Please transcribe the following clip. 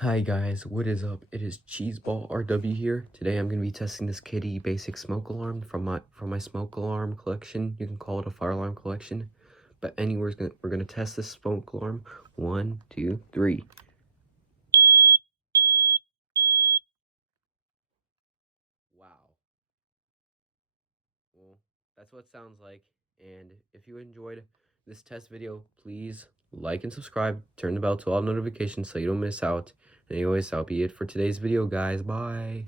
Hi guys, what is up? It is Cheeseball RW here. Today I'm going to be testing this Kiddie basic smoke alarm from my smoke alarm collection. You can call it a fire alarm collection. But anyways, we're gonna test this smoke alarm. 1, 2, 3. Wow. Well, that's what it sounds like. And if you enjoyed this test video, please like and subscribe. Turn the bell to all notifications so you don't miss out. Anyways, that'll be it for today's video, guys. Bye.